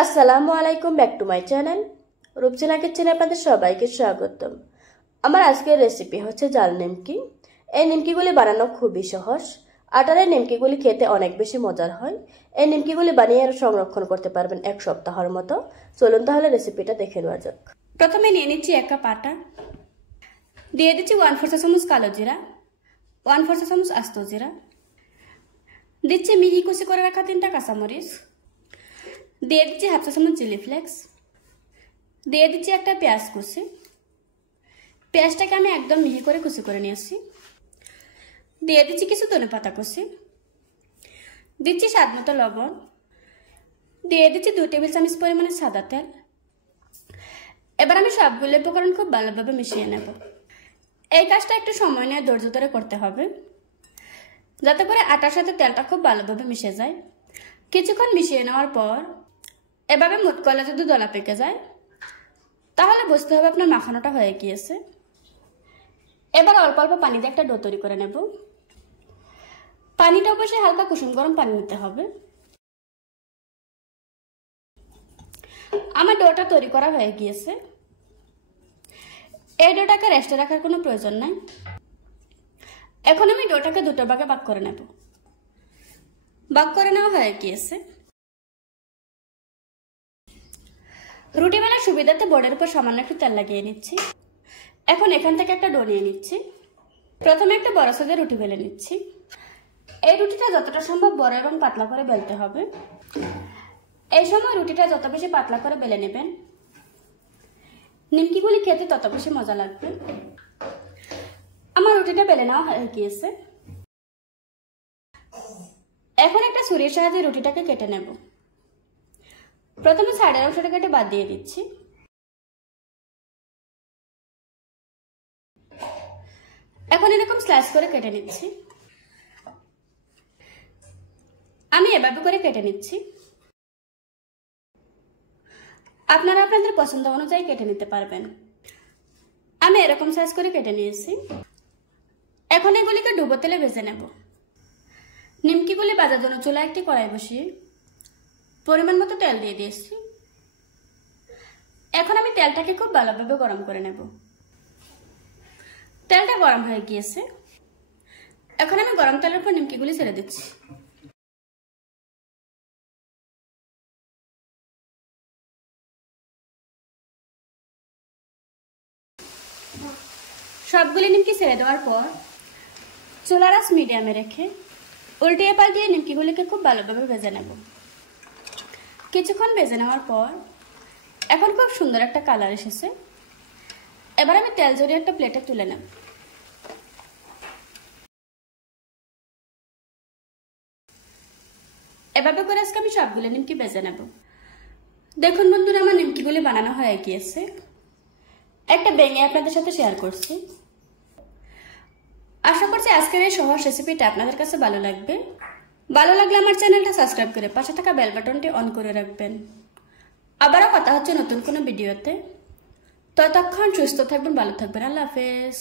আসসালামু আলাইকুম, back to my channel Rupsina কিচেনে আপনাদের সবাইকে স্বাগতম। আমার আজকের রেসিপি হচ্ছে জাল নিমকি। এই নিমকিগুলি বানানো খুবই সহজ। আটার এই নিমকিগুলি খেতে অনেক বেশি মজার হয়। এই নিমকিগুলি বানিয়ে সংরক্ষণ করতে পারবেন 1 সপ্তাহের মতো। চলুন তাহলে রেসিপিটা দেখে নেওয়া যাক। প্রথমে নিয়ে নিচ্ছি 1 কাপ আটা, দিয়ে দিচ্ছি 1/4 চা চামচ কালো জিরা, 1/4 চা চামচ আস্ত জিরা, দিচ্ছি মিহি কুচি করে রাখা 3টা কাঁচামরিচ, দিয়ে দিচ্ছি 1/2 চা চামচ চিলি ফ্লেক্স, দিয়ে দিচ্ছি একটা পেঁয়াজ কুচি। পেঁয়াজটাকে আমি একদম মিহি করে কুচি করে নিয়েছি। দিয়ে দিচ্ছি কিছু ধনেপাতা কুচি, দিচ্ছি স্বাদ মতো লবণ, দিয়ে দিচ্ছি 2 টেবিল চামচ পরিমাণে সাদা তেল। এবার আমি সবগুলো উপকরণ খুব ভালোভাবে মিশিয়ে নেব। এই কাজটা একটু সময় নিয়ে ধৈর্য ধরে করতে হবে, যাতে করে আটার সাথে তেলটা খুব ভালোভাবে মিশে যায়। কিছুক্ষণ মিশিয়ে নেওয়ার পর এভাবে মুঠ করলে যদি দলা পেকে যায়, তাহলে বুঝতে হবে আপনার মাখানোটা হয়ে গিয়েছে। এবার অল্প অল্প পানি দিয়ে একটা ডো তৈরি করে নেব। পানিটা অবশ্যই হালকা কুসুম গরম পানি নিতে হবে। আমার ডোটা তৈরি করা হয়ে গিয়েছে। এই ডোটাকে রেস্টে রাখার কোনো প্রয়োজন নাই। এখন আমি ডোটাকে 2টো ভাগে ভাগ করে নেব। ভাগ করে নেওয়া হয়ে গিয়েছে। রুটি বেলার সুবিধাতে বোর্ডের উপর সামান্য একটু তেল লাগিয়ে নিচ্ছি। এখন এখান থেকে একটা ডো নিয়ে নিচ্ছি। প্রথমে একটা বড় সাইজের রুটি বেলে নিচ্ছি। এই রুটিটা যতটা সম্ভব বড় এবং পাতলা করে বেলতে হবে। এই সময় রুটিটা যত বেশি পাতলা করে বেলে নেবেন, নিমকিগুলি খেতে তত বেশি মজা লাগবে। আমার রুটিটা বেলে নেওয়া হয়ে গিয়েছে। এখন একটা ছুরির সাহায্যে রুটিটাকে কেটে নেব। প্রথমে সাইডের অংশটা কেটে বাদ দিয়ে দিচ্ছি। এখন এরকম স্লাইস করে কেটে নিচ্ছি। আমি এভাবে করে কেটে নিচ্ছি। আপনারা আপনাদের পছন্দ অনুযায়ী কেটে নিতে পারবেন। আমি এরকম সাইজ করে কেটে নিয়েছি। এখন এগুলিকে ডুবো তেলে ভেজে নেব। নিমকিগুলি ভাজার জন্য চুলায় একটি কড়াই বসিয়ে পরিমাণ মতো তেল দিয়ে দিয়েছি। এখন আমি তেলটাকে খুব ভালোভাবে গরম করে নেব। তেলটা গরম হয়ে গিয়েছে। এখন আমি গরম তেলের উপর নিমকিগুলি ছেড়ে দিচ্ছি। সবগুলি নিমকি ছেড়ে দেওয়ার পর চুলার আঁচ মিডিয়ামে রেখে উল্টিয়ে পাল্টিয়ে নিমকিগুলিকে খুব ভালোভাবে ভেজে নেব। কিছুক্ষণ ভেজে নেওয়ার পর এখন খুব সুন্দর একটা কালার এসেছে। এবার আমি তেল ঝরিয়ে একটা প্লেটে তুলে নেব। এভাবে করে আজকে আমি সবগুলো নিমকি ভেজে নেব। দেখুন বন্ধুরা, আমার নিমকিগুলি বানানো হয়ে গিয়েছে। একটা ভেঙে আপনাদের সাথে শেয়ার করছি। আশা করছি আজকের এই সহজ রেসিপিটা আপনাদের কাছে ভালো লাগবে। ভালো লাগলে আমার চ্যানেলটা সাবস্ক্রাইব করে পাশে থাকা বেল বাটনটি অন করে রাখবেন। আবারও কথা হচ্ছে নতুন কোনো ভিডিওতে। ততক্ষণ সুস্থ থাকবেন, ভালো থাকবেন। আল্লাহ হাফেজ।